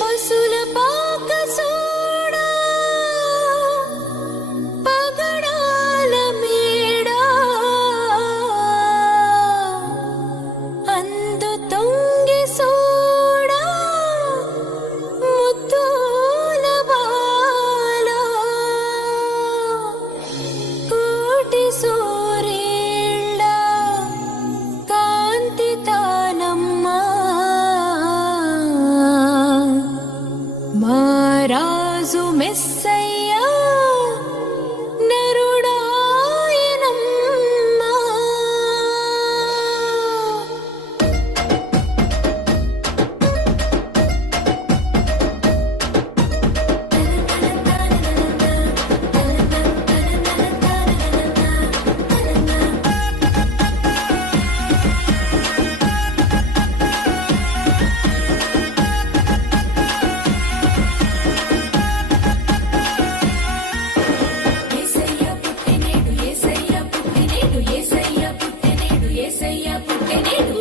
పసుల పాక సోడా పగడాల మేడా అందు తొంగి సోడా ముత్తుల బాల కోటి సూర్యుళ్ళ కాంతి తానమ్మా మారాజు మెస్సయ్యా నరుడాయనమ్మా.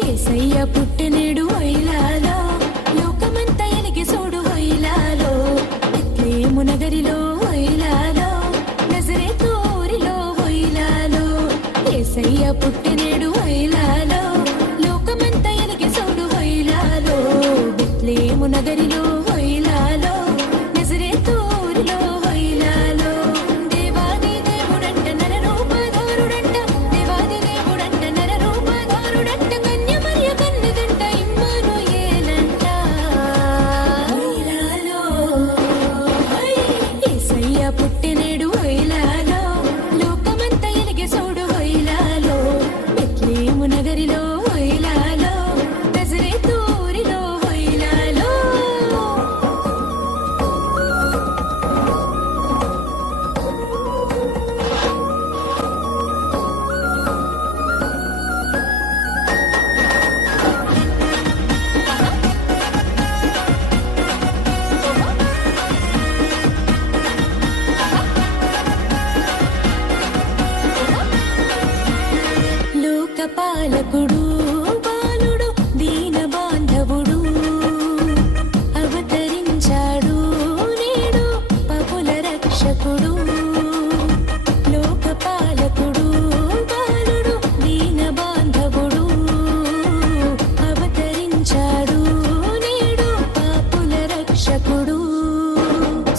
యేసయ్య పుట్టెనేడు హొయిలాలో లోకమంతా ఎలిగి చూడు హొయిలాలో బెత్లెహేము నగరిలో హొయిలాలో నజరేతు ఊరిలో హొయిలాలో యేసయ్య పుట్టెనేడు హొయిలాలో లోకమంతా ఎలిగి చూడు హొయిలాలో బెత్లెహేము నగరిలో హొయిలాలో నజరేతు ఊరిలో హొయిలాలో దేవాది దేవుడంట నరరూపధారుడంట దేవాది దేవుడంట నరరూపధారుడంట కన్య మరియ కన్నదంట ఇమ్మానుయేలంట హొయిలాలో యేసయ్య పుట్టెనేడు హొయిలాలో లోకమంతా ఎలిగే చూడు హొయిలాలో బెత్లెహేము నగరిలో హొయిలాలో నజరేతు ఊరిలో హొయిలాలో. లోకపాలకుడు బాలుడు దీన బాంధవుడు అవతరించాడు నేడు పాపుల రక్షకుడు. లోకపాలకుడు బాలుడు దీన బాంధవుడు అవతరించాడు నేడు పాపుల రక్షకుడు.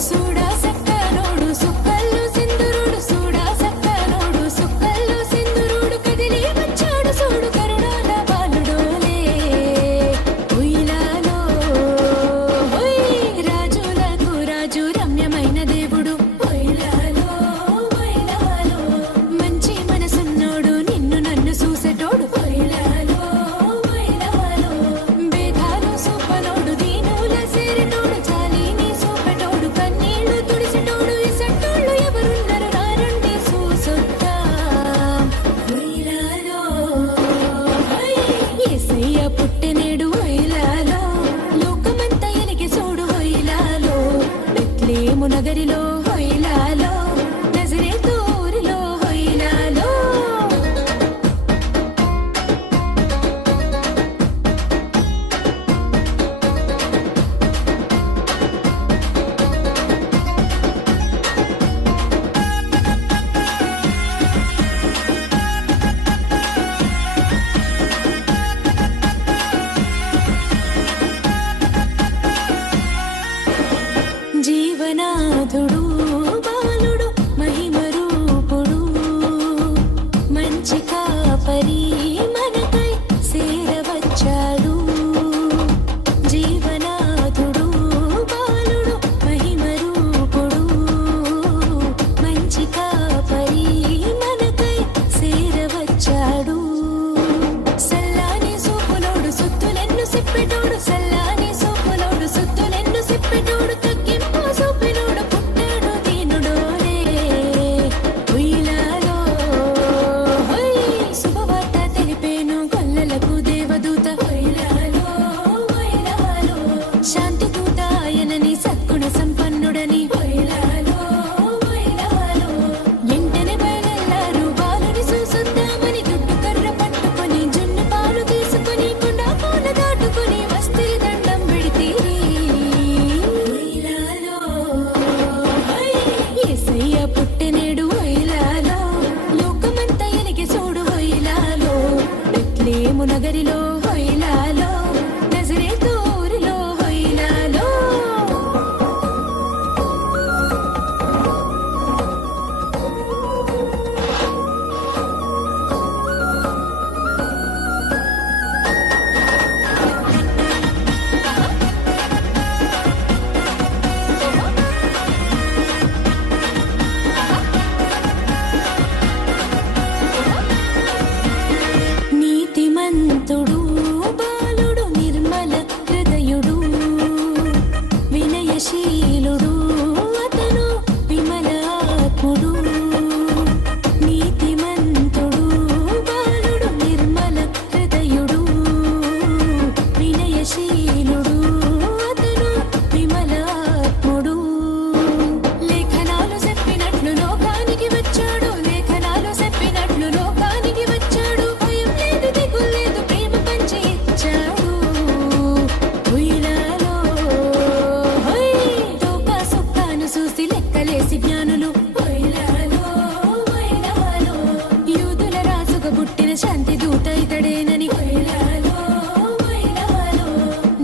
సూడా సక్కనోడు సుక్కల్లో సింధురుడు సూడా సక్కనోడు సుక్కల్లో సింధురుడు కదిలి వచ్చాడు చూడు కరుణాల బెత్లేము నగరిలో హొయిలాలో నజరేతు ఊరిలో హొయిలాలో నీతిమంతుడు బాలుడు నిర్మల హృదయుడు వినయశీలుడు అతను విమల ఆత్ముడు నీతిమంతుడు బాలుడు నిర్మల హృదయుడు వినయశీలుడు అతను విమల ఆత్ముడు లేఖనాలు చెప్పినట్లు లోకానికి వచ్చాడు లేఖనాలు చెప్పినట్లు లోకానికి వచ్చాడు భయం లేదు దిగులు లేదు ప్రేమ పంచి ఇచ్చాడు ఉయ్యాలో హొయ్ లోక సుఖాను చూసి లెక్కలేసి జ్ఞానులు ఉయ్యాలో ఉయ్యాలో యూదుల రాజుగా పుట్టిన శాంతి దూత ఇతడేనని ఉయ్యాలో ఉయ్యాలో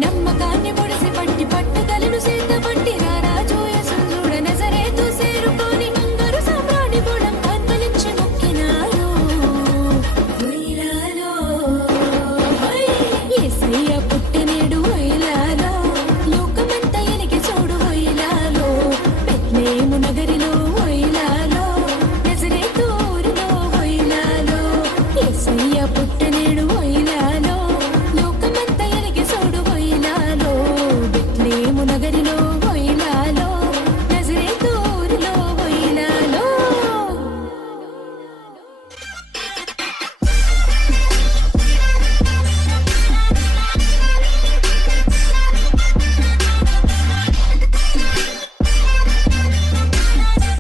నమ్మకాన్ని పొడిసి పట్టి పట్టుదలను చేత పట్టి రారాజు యేసుజుడ నజరేతు చేరుకొని బంగారు సామ్రాణి బోళం కాంతలించి మొక్కినారు ఉయ్యాలో హొయ్ యేసయ్య పుట్టినేడు ఉయ్యాలో లోకమంతా ఎలిగి చూడు ఉయ్యాలో బెత్లేము నగరిలో ఉయ్యాలో నజరేతు ఊరిలో ఉయ్యాలో యేసయ్య పుట్టినేడు ఉయ్యాలో లోకమంతా ఎలిగి చూడు ఉయ్యాలో బెత్లేము నగరిలో